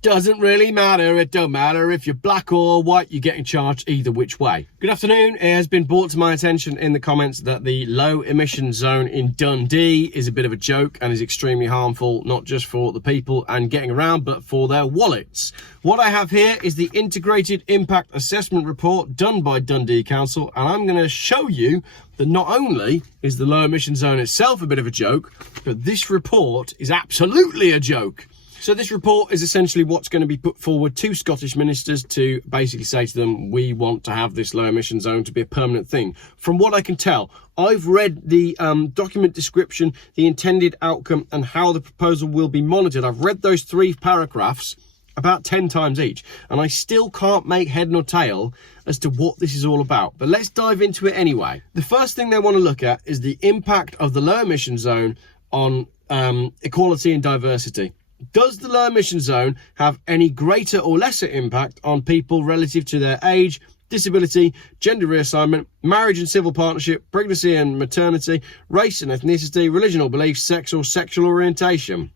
Doesn't really matter. It don't matter if you're black or white, you're getting charged either which way. Good afternoon. It has been brought to my attention in the comments that the low emission zone in Dundee is a bit of a joke and is extremely harmful, not just for the people and getting around, but for their wallets. What I have here is the Integrated Impact Assessment Report done by Dundee Council, and I'm going to show you that not only is the low emission zone itself a bit of a joke, but this report is absolutely a joke. So this report is essentially what's going to be put forward to Scottish ministers to basically say to them, we want to have this low emission zone to be a permanent thing. From what I can tell, I've read the document description, the intended outcome and how the proposal will be monitored. I've read those 3 paragraphs about 10 times each, and I still can't make head nor tail as to what this is all about. But let's dive into it anyway. The first thing they want to look at is the impact of the low emission zone on equality and diversity. Does the low emission zone have any greater or lesser impact on people relative to their age, disability, gender reassignment, marriage and civil partnership, pregnancy and maternity, race and ethnicity, religion or belief, sex or sexual orientation?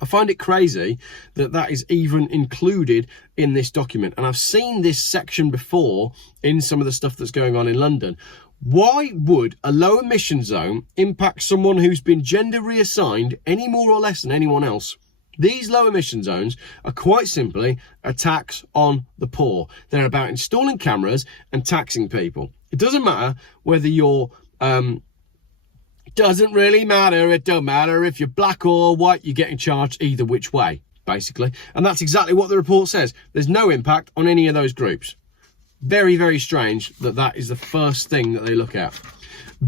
I find it crazy that that is even included in this document. And I've seen this section before in some of the stuff that's going on in London. Why would a low emission zone impact someone who's been gender reassigned any more or less than anyone else? These low emission zones are quite simply a tax on the poor. They're about installing cameras and taxing people. It doesn't matter whether you're, doesn't really matter. It don't matter if you're black or white, you're getting charged either which way, basically. And that's exactly what the report says. There's no impact on any of those groups. Very, very strange that that is the first thing that they look at.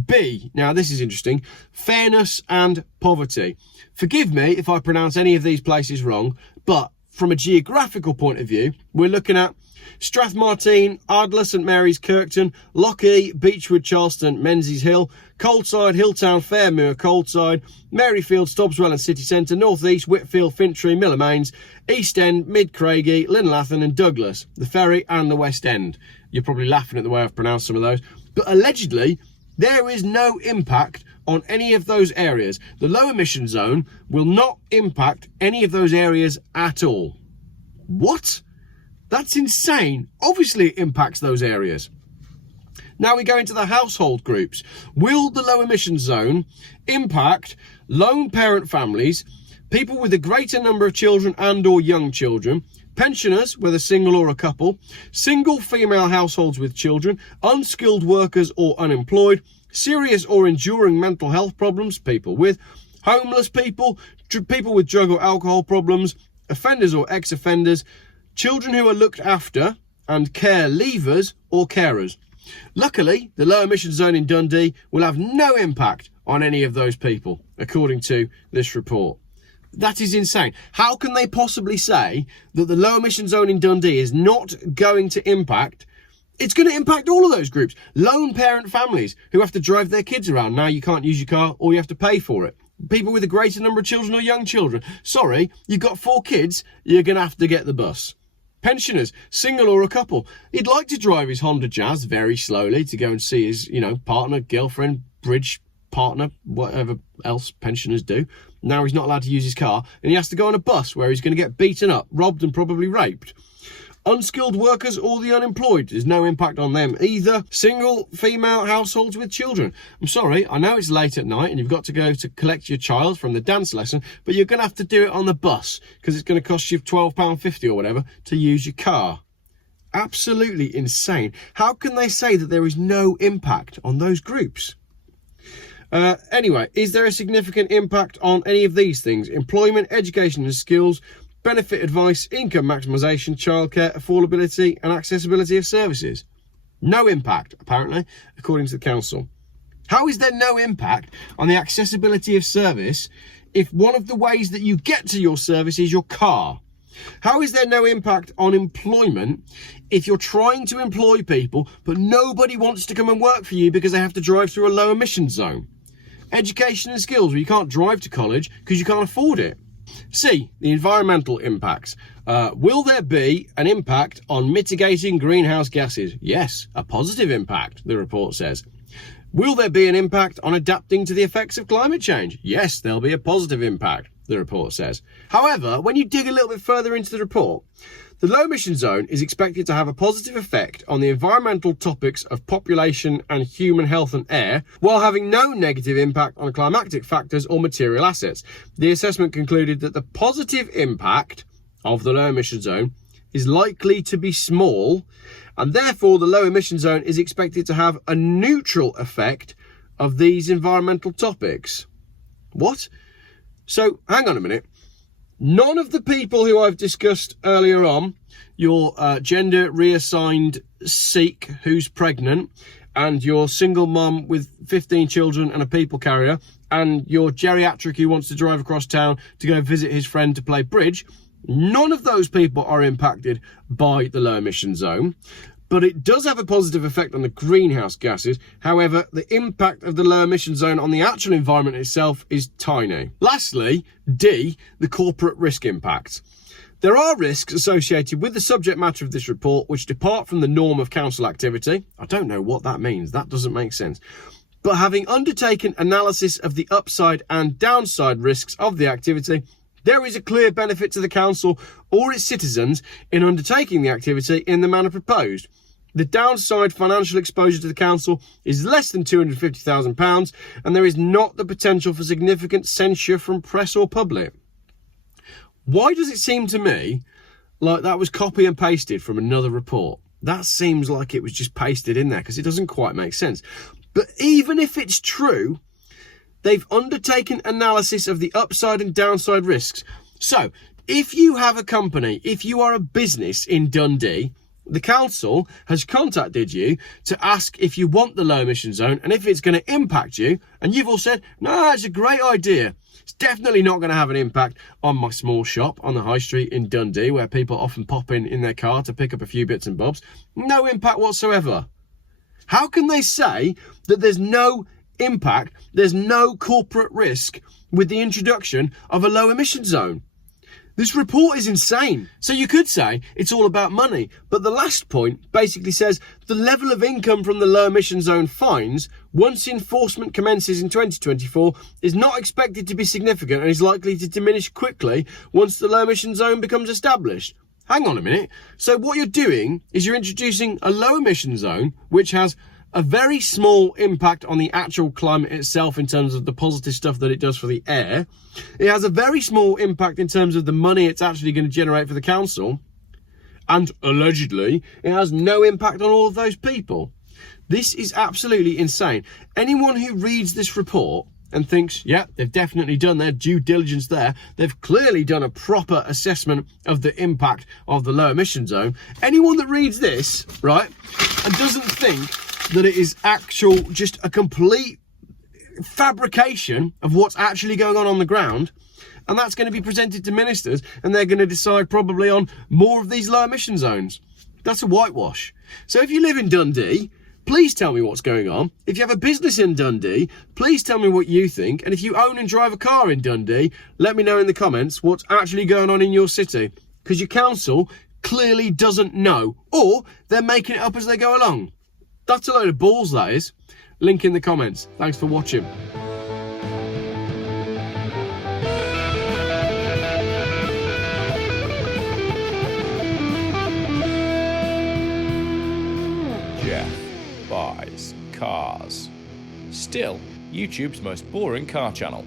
B, now this is interesting, fairness and poverty. Forgive me if I pronounce any of these places wrong, but from a geographical point of view, we're looking at Strathmartine, Ardler, St Mary's, Kirkton, Lochee, Beechwood, Charleston, Menzies Hill, Coldside, Hilltown, Fairmuir, Coldside, Maryfield, Stobswell and City Centre, North East, Whitfield, Fintry, Millermains, East End, Mid Craigie, Linlathen and Douglas, the Ferry and the West End. You're probably laughing at the way I've pronounced some of those, but allegedly there is no impact on any of those areas. The low emission zone will not impact any of those areas at all. What? That's insane. Obviously it impacts those areas. Now we go into the household groups. Will the low emission zone impact lone parent families, people with a greater number of children and or young children, pensioners, whether single or a couple, single female households with children, unskilled workers or unemployed, serious or enduring mental health problems, people with, homeless people, people with drug or alcohol problems, offenders or ex-offenders, children who are looked after, and care leavers or carers. Luckily, the low emission zone in Dundee will have no impact on any of those people, according to this report. That is insane. How can they possibly say that the low emission zone in Dundee is not going to impact? It's going to impact all of those groups. Lone parent families who have to drive their kids around. Now you can't use your car or you have to pay for it. People with a greater number of children or young children. Sorry, you've got 4 kids, you're going to have to get the bus. Pensioners, single or a couple. He'd like to drive his Honda Jazz very slowly to go and see his, partner, girlfriend, bridge partner, whatever else pensioners do. Now he's not allowed to use his car and he has to go on a bus where he's going to get beaten up, robbed and probably raped. Unskilled workers or the unemployed, there's no impact on them either. Single female households with children. I'm sorry, I know it's late at night and you've got to go to collect your child from the dance lesson, but you're going to have to do it on the bus because it's going to cost you £12.50 or whatever to use your car. Absolutely insane. How can they say that there is no impact on those groups? Anyway, is there a significant impact on any of these things? Employment, education and skills, benefit advice, income maximisation, childcare, affordability and accessibility of services? No impact, apparently, according to the council. How is there no impact on the accessibility of service if one of the ways that you get to your service is your car? How is there no impact on employment if you're trying to employ people but nobody wants to come and work for you because they have to drive through a low emission zone? Education and skills, where you can't drive to college because you can't afford it. C, the environmental impacts. Will there be an impact on mitigating greenhouse gases? Yes, a positive impact, the report says. Will there be an impact on adapting to the effects of climate change? Yes, there'll be a positive impact. the report says. However, when you dig a little bit further into the report, the low emission zone is expected to have a positive effect on the environmental topics of population and human health and air, while having no negative impact on climatic factors or material assets. The assessment concluded that the positive impact of the low emission zone is likely to be small, and therefore the low emission zone is expected to have a neutral effect of these environmental topics. What? So, hang on a minute. None of the people who I've discussed earlier on, your gender reassigned Sikh who's pregnant, and your single mum with 15 children and a people carrier, and your geriatric who wants to drive across town to go visit his friend to play bridge, none of those people are impacted by the low emission zone. But it does have a positive effect on the greenhouse gases. However, the impact of the low emission zone on the actual environment itself is tiny. Lastly, D, the corporate risk impacts. There are risks associated with the subject matter of this report which depart from the norm of council activity. I don't know what that means. That doesn't make sense. But having undertaken analysis of the upside and downside risks of the activity, there is a clear benefit to the council or its citizens in undertaking the activity in the manner proposed. The downside financial exposure to the council is less than £250,000, and there is not the potential for significant censure from press or public. Why does it seem to me like that was copy and pasted from another report? That seems like it was just pasted in there because it doesn't quite make sense. But even if it's true, they've undertaken analysis of the upside and downside risks. So if you have a company, if you are a business in Dundee, the council has contacted you to ask if you want the low emission zone and if it's going to impact you, and you've all said, no, it's a great idea. It's definitely not going to have an impact on my small shop on the high street in Dundee, where people often pop in their car to pick up a few bits and bobs. No impact whatsoever. How can they say that there's no impact, there's no corporate risk with the introduction of a low emission zone? This report is insane. So you could say it's all about money, but the last point basically says the level of income from the low emission zone fines, once enforcement commences in 2024, is not expected to be significant and is likely to diminish quickly once the low emission zone becomes established. Hang on a minute. So what you're doing is you're introducing a low emission zone which has a very small impact on the actual climate itself in terms of the positive stuff that it does for the air. It has a very small impact in terms of the money it's actually going to generate for the council. And allegedly, it has no impact on all of those people. This is absolutely insane. Anyone who reads this report and thinks, yeah, they've definitely done their due diligence there, they've clearly done a proper assessment of the impact of the low emission zone. Anyone that reads this, right, and doesn't think that it is just a complete fabrication of what's actually going on the ground, and that's going to be presented to ministers, and they're going to decide probably on more of these low emission zones. That's a whitewash. So if you live in Dundee, please tell me what's going on. If you have a business in Dundee, please tell me what you think. And if you own and drive a car in Dundee, let me know in the comments what's actually going on in your city, because your council clearly doesn't know, or they're making it up as they go along. That's a load of balls, that is. Link in the comments. Thanks for watching. Geoff buys cars. Still, YouTube's most boring car channel.